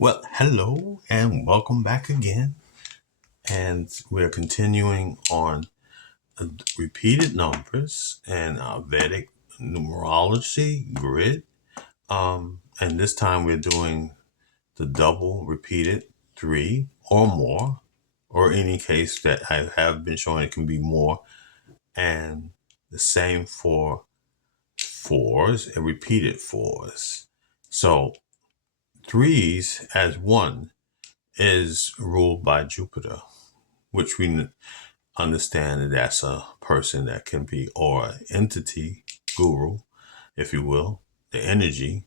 Well, hello and welcome back again. And we're continuing on repeated numbers and Vedic numerology grid. And this time we're doing the double repeated three or more, or any case that I have been showing it can be more. And the same for fours and repeated fours. So threes as one is ruled by Jupiter, which we understand that that's a person that can be, or entity, guru, if you will. The energy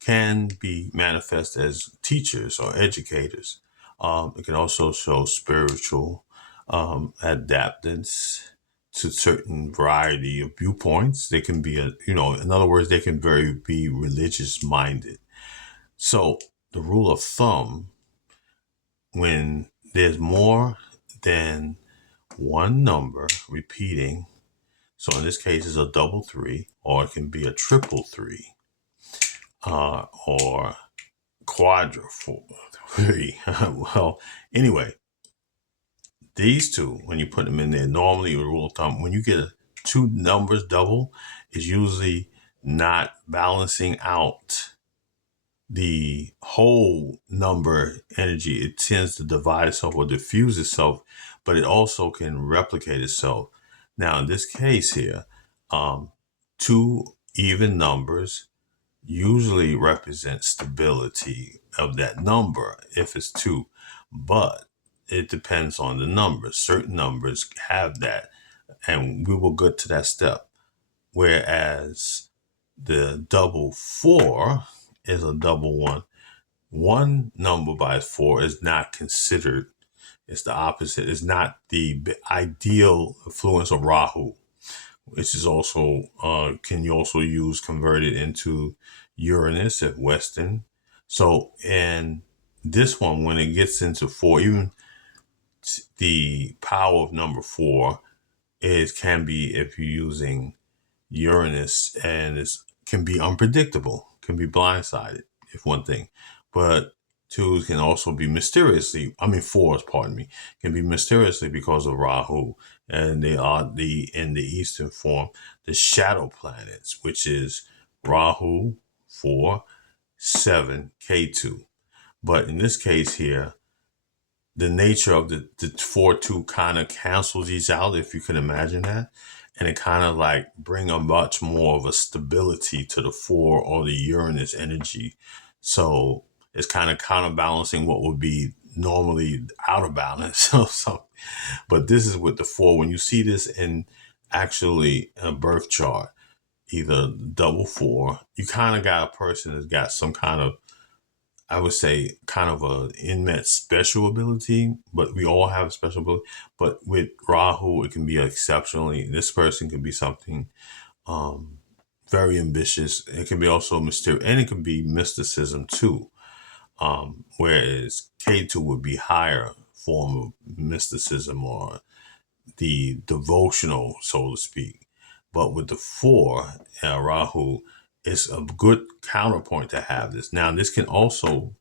can be manifest as teachers or educators. It can also show spiritual adaptance to certain variety of viewpoints. They can be, in other words, they can very be religious minded. So the rule of thumb, when there's more than one number repeating, so in this case it's a double three, or it can be a triple three, or quadra four, three. Well, anyway, these two, when you put them in there, normally a rule of thumb, when you get two numbers double, is usually not balancing out the whole number energy. It tends to divide itself or diffuse itself, but it also can replicate itself. Now, in this case here, two even numbers usually represent stability of that number if it's two, but it depends on the numbers. Certain numbers have that, and we will get to that step. Whereas the double four is a double one. One number by four is not considered. It's the opposite. It's not the ideal influence of Rahu, which is also can you also use converted into Uranus at Western. So and this one, when it gets into four, even the power of number four is can be, if you're using Uranus, and it can be unpredictable, can be blindsided, if one thing. But twos can also be fours, pardon me, can be mysteriously because of Rahu. And they are in the Eastern form, the shadow planets, which is Rahu, 4, 7, K2. But in this case here, the nature of the 4-2 kind of cancels these out, if you can imagine that. And it kind of like bring a much more of a stability to the four or the Uranus energy. So it's kind of counterbalancing what would be normally out of balance. So, but this is with the four. When you see this in actually a birth chart, either double four, you kind of got a person that's got some kind of, I would say, kind of a innate special ability, but we all have a special ability. But with Rahu, it can be exceptionally, this person can be something very ambitious. It can be also mysterious, and it can be mysticism too. Whereas K2 would be higher form of mysticism, or the devotional, so to speak. But with the four, Rahu, it's a good counterpoint to have this. Now, this can also,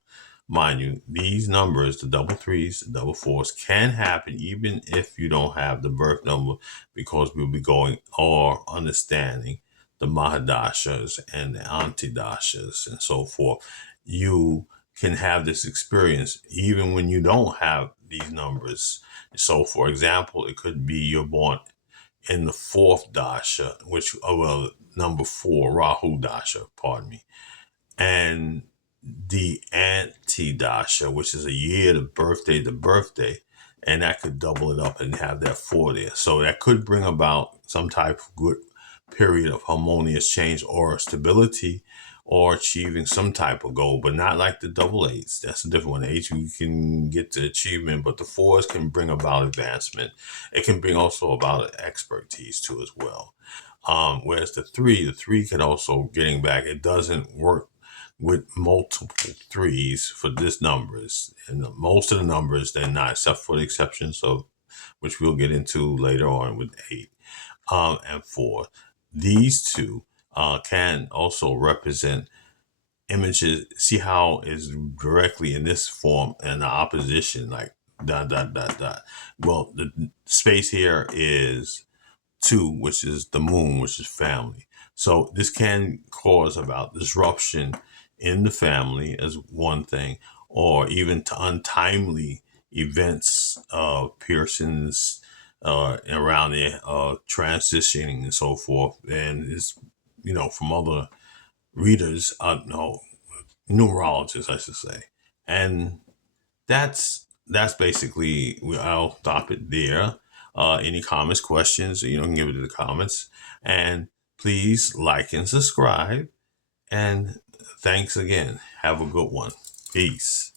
mind you, these numbers, the double threes, the double fours, can happen even if you don't have the birth number, because we'll be going or understanding the Mahadashas and the Antidashas and so forth. You can have this experience even when you don't have these numbers. So, for example, it could be you're born in the fourth dasha, number four, Rahu dasha, pardon me, and the anti-dasha, which is a year to birthday, and that could double it up and have that four there. So that could bring about some type of good period of harmonious change or stability, or achieving some type of goal, but not like the double eights. That's a different one. Eight, you can get to achievement, but the fours can bring about advancement. It can bring also about expertise too as well. Whereas the three can also, getting back, it doesn't work with multiple threes for this numbers. And most of the numbers, they're not, except for the exceptions of, which we'll get into later on with 8 and 4. These two can also represent images, see how it's directly in this form and the opposition, like dot dot dot dot. Well, the space here is two, which is the moon, which is family. So this can cause about disruption in the family as one thing, or even to untimely events, piercings around there, transitioning and so forth. And it's, from other readers, no, numerologists, I should say. And that's basically, I'll stop it there. Any comments, questions, you can give it to the comments. And please like and subscribe. And thanks again. Have a good one. Peace.